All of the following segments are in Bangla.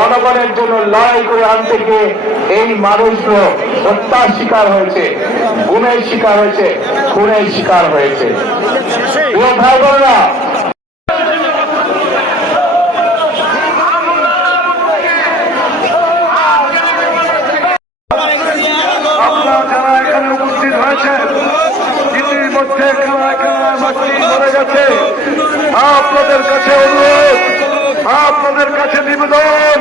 জনগণের জন্য লড়াই করে আনতে গিয়ে এই মানুষগুলো হত্যার শিকার হয়েছে, গুমের শিকার হয়েছে, খুনের শিকার হয়েছে। ভাই বোনেরা, আপনারা যারা এখানে উপস্থিত হয়েছেন, ইতিমধ্যে খেলায় খেলায় মাটি মরে গেছে, আপনাদের কাছে অনুরোধ, আপনাদের কাছে নিবেদন,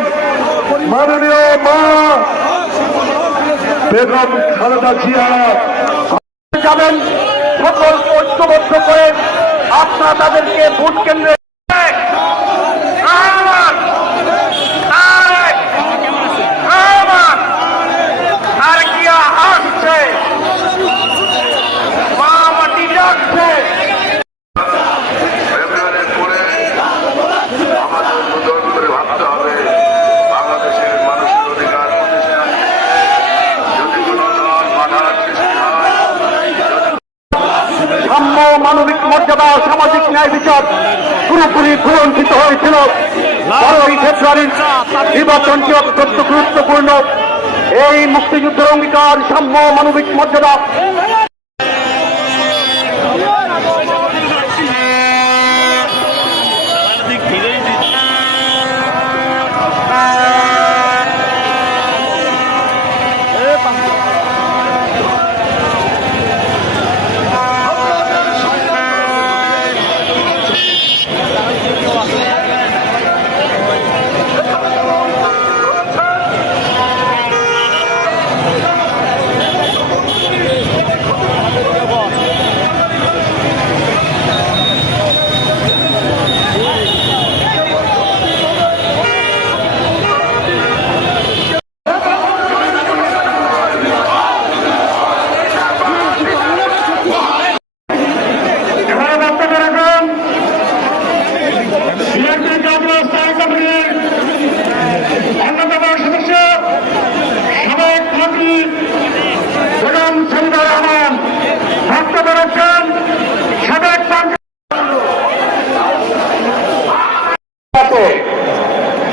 মাননীয় মা বেগম খালেদা জিয়া যাবেন, সকল ঐক্যবদ্ধ করে আপনারা তাদেরকে ভোট কেন্দ্রে মানবিক মর্যাদা, সামাজিক ন্যায় বিচার পুরোপুরি কুলঙ্কিত হয়েছিল। 12ই ফেব্রুয়ারির নির্বাচনটি অত্যন্ত গুরুত্বপূর্ণ। এই মুক্তিযুদ্ধের অঙ্গীকার, সাম্য, মানবিক মর্যাদা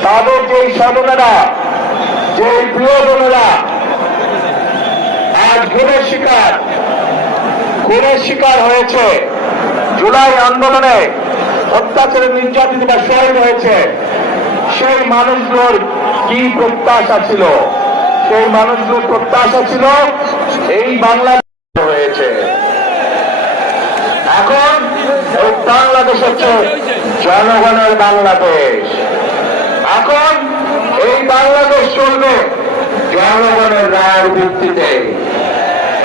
তাদের যে স্বজনেরা, যে প্রিয়জনেরা আজ খুনের শিকার হয়েছে, জুলাই আন্দোলনে অত্যাচারে নির্যাতিত বা শহীদ হয়েছে, সেই মানুষগুলোর কি প্রত্যাশা ছিল? সেই মানুষগুলোর প্রত্যাশা ছিল এই বাংলাদেশ হয়েছে। এখন এই বাংলাদেশ হচ্ছে জনগণের বাংলাদেশ। এখন এই বাংলাদেশ চলবে জনগণের রায়ের ভিত্তিতে,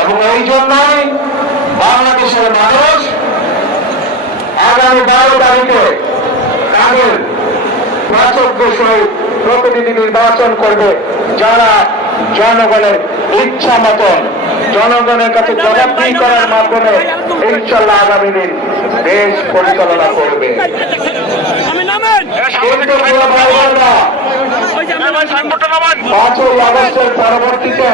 এবং এই জন্যই বাংলাদেশের মানুষ আগামী 12 তারিখে তাদের প্রতিনিধি নির্বাচন করবে, যারা জনগণের ইচ্ছা মতন জনগণের কাছে জবাবদিহি করার মাধ্যমে ইনশাআল্লাহ আগামী দিন দেশ পরিচালনা করবে। কিন্তু 5ই আগস্টের পরবর্তীতে